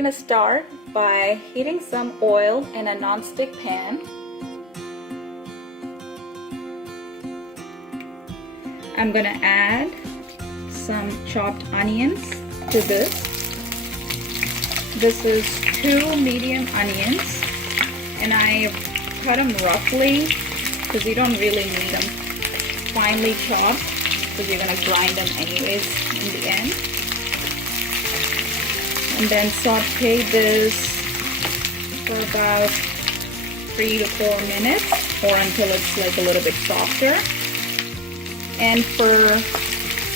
gonna start by heating some oil in a non-stick pan. I'm gonna add some chopped onions to this. This is 2 medium onions, and I cut them roughly because you don't really need them finely chopped because you're gonna grind them anyways in the end. And then saute this for about 3 to 4 minutes or until it's like a little bit softer. And for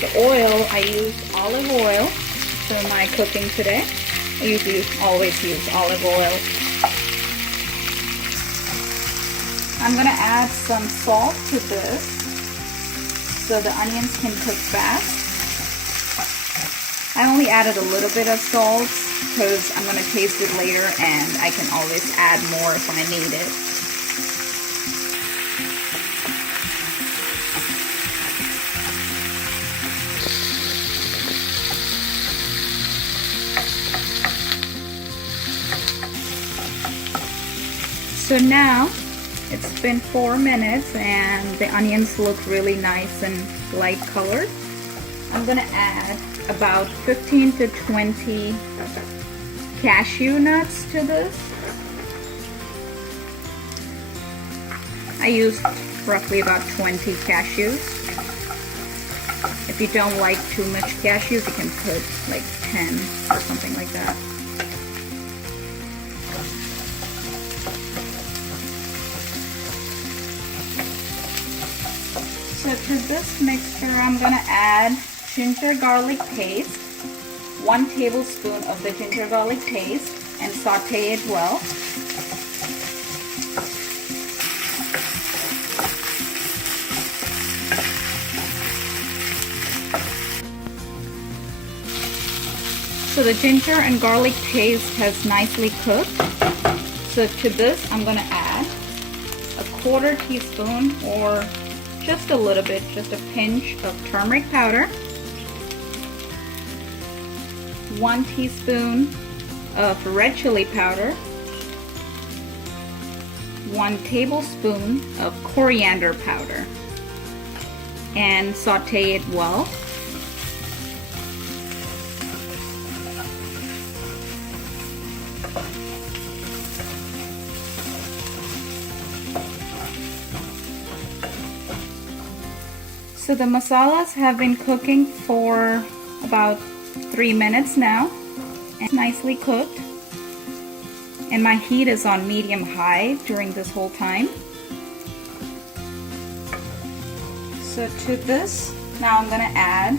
the oil, I used olive oil for my cooking today. I usually always use olive oil. I'm gonna add some salt to this so the onions can cook fast. I only added a little bit of salt because I'm going to taste it later and I can always add more if I need it. So now it's been 4 minutes and the onions look really nice and light colored. I'm going to add about 15 to 20 cashew nuts to this. I used roughly about 20 cashews. If you don't like too much cashews, you can put like 10 or something like that. So to this mixture, I'm gonna add ginger garlic paste, 1 tablespoon of the ginger garlic paste, and saute it well. So the ginger and garlic paste has nicely cooked. So to this I'm going to add a 1/4 teaspoon or just a little bit, just a pinch of turmeric powder, 1 teaspoon of red chili powder, 1 tablespoon of coriander powder, and saute it well. So the masalas have been cooking for about 3 minutes now. It's nicely cooked. And my heat is on medium-high during this whole time. So to this, now I'm gonna add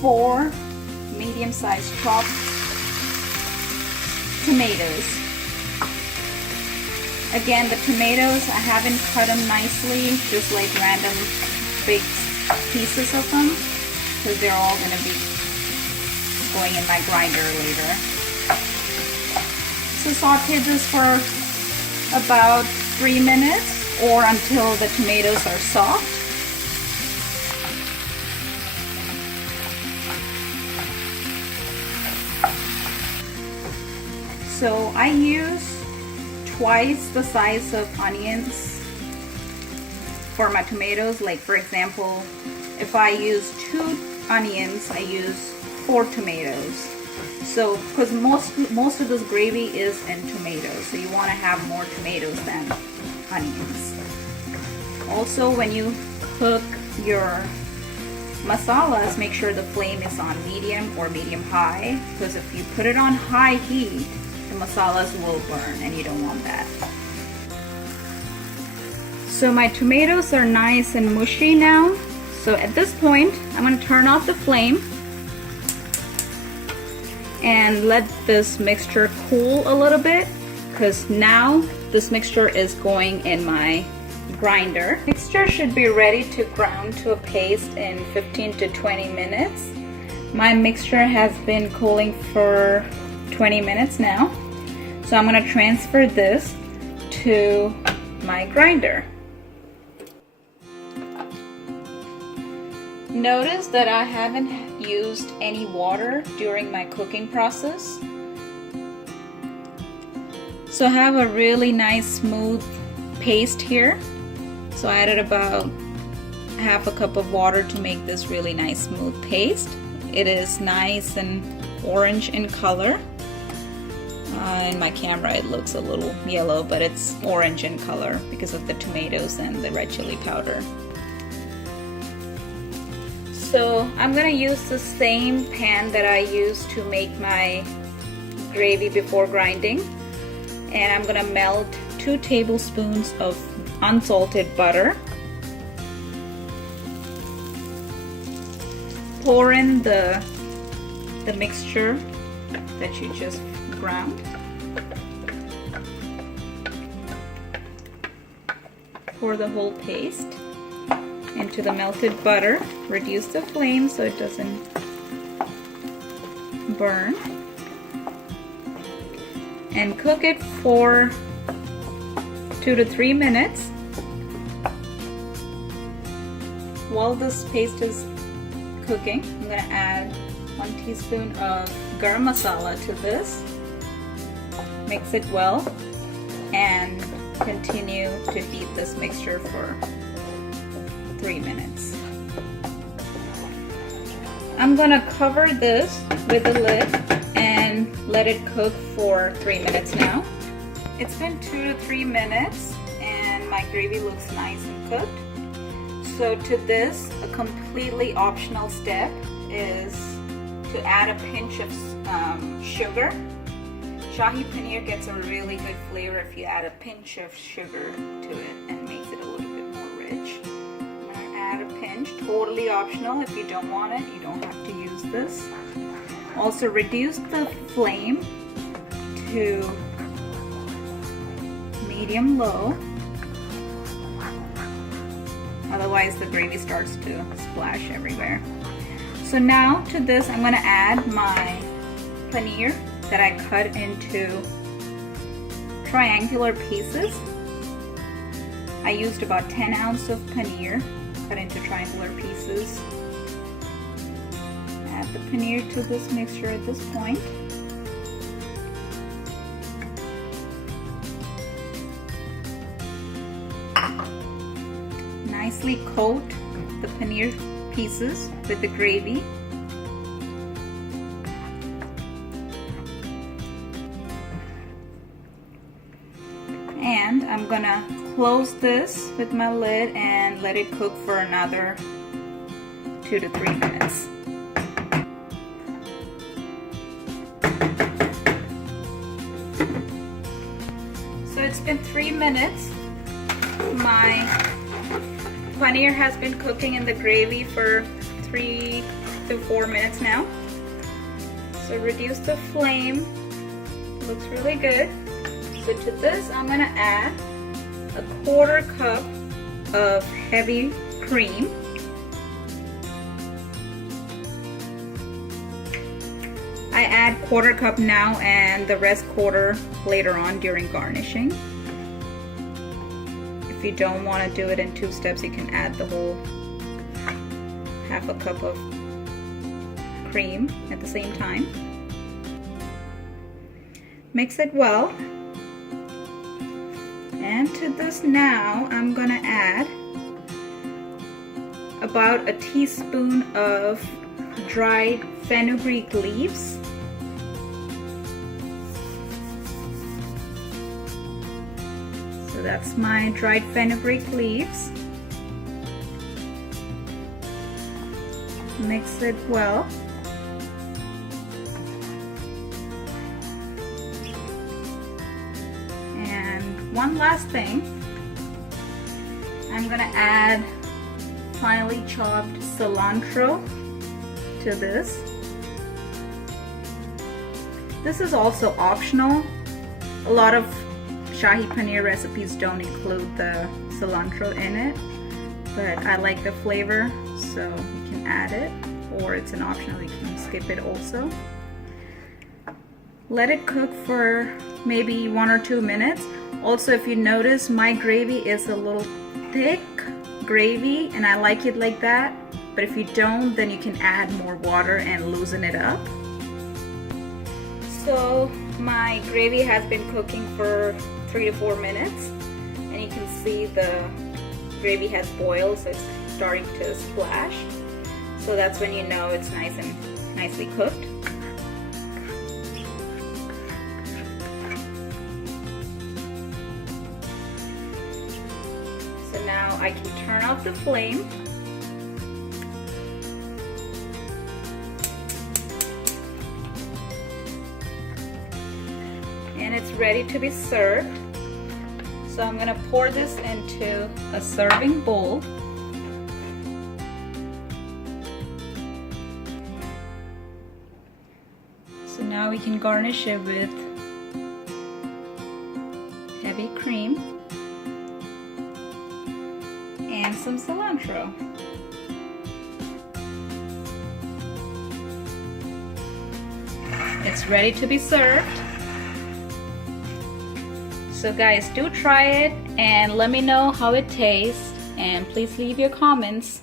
4 medium-sized chopped tomatoes. Again, the tomatoes, I haven't cut them nicely, just like random big pieces of them, because they're all going to be going in my grinder later. So saute this for about 3 minutes or until the tomatoes are soft. So I use twice the size of onions for my tomatoes. Like for example, if I use 2 onions, I use 4 tomatoes. So because most of this gravy is in tomatoes, so you want to have more tomatoes than onions. Also, when you cook your masalas, make sure the flame is on medium or medium high, because if you put it on high heat, the masalas will burn and you don't want that. So my tomatoes are nice and mushy now. So at this point, I'm going to turn off the flame and let this mixture cool a little bit, because now this mixture is going in my grinder. Mixture should be ready to ground to a paste in 15 to 20 minutes. My mixture has been cooling for 20 minutes now. So I'm going to transfer this to my grinder. Notice that I haven't used any water during my cooking process. So I have a really nice smooth paste here. So I added about half a cup of water to make this really nice smooth paste. It is nice and orange in color. In my camera it looks a little yellow, but it's orange in color because of the tomatoes and the red chili powder. So I'm gonna use the same pan that I used to make my gravy before grinding, and I'm gonna melt 2 tablespoons of unsalted butter. Pour in the mixture that you just ground. Pour the whole paste into the melted butter. Reduce the flame so it doesn't burn. And cook it for 2 to 3 minutes. While this paste is cooking, I'm going to add 1 teaspoon of garam masala to this. Mix it well and continue to heat this mixture for 3 minutes. I'm gonna cover this with a lid and let it cook for 3 minutes now. It's been 2 to 3 minutes and my gravy looks nice and cooked. So to this, a completely optional step is to add a pinch of sugar. Shahi Paneer gets a really good flavor if you add a pinch of sugar to it and makes it a little bit more rich. I'm gonna add a pinch, totally optional. If you don't want it, you don't have to use this. Also reduce the flame to medium low. Otherwise the gravy starts to splash everywhere. So now to this I'm gonna add my paneer that I cut into triangular pieces. I used about 10 ounces of paneer cut into triangular pieces. Add the paneer to this mixture at this point. Nicely coat the paneer pieces with the gravy. And I'm gonna close this with my lid and let it cook for another 2 to 3 minutes. So it's been 3 minutes. My paneer has been cooking in the gravy for 3 to 4 minutes now. So reduce the flame. It looks really good. So to this I'm going to add a 1/4 cup of heavy cream. I add 1/4 cup now and the rest 1/4 later on during garnishing. If you don't want to do it in 2 steps, you can add the whole 1/2 cup of cream at the same time. Mix it well. And to this now, I'm gonna add about a teaspoon of dried fenugreek leaves. So that's my dried fenugreek leaves. Mix it well. One last thing, I'm gonna add finely chopped cilantro to this. This is also optional. A lot of Shahi Paneer recipes don't include the cilantro in it, but I like the flavor, so you can add it, or it's an optional, you can skip it also. Let it cook for maybe 1 or 2 minutes. Also, if you notice, my gravy is a little thick gravy and I like it like that, but if you don't, then you can add more water and loosen it up. So My gravy has been cooking for 3 to 4 minutes, and you can see the gravy has boiled, so it's starting to splash. So that's when you know it's nice and nicely cooked. So now I can turn off the flame. And it's ready to be served. So I'm gonna pour this into a serving bowl. So now we can garnish it with heavy cream and some cilantro. It's ready to be served. So guys, do try it and let me know how it tastes, and please leave your comments.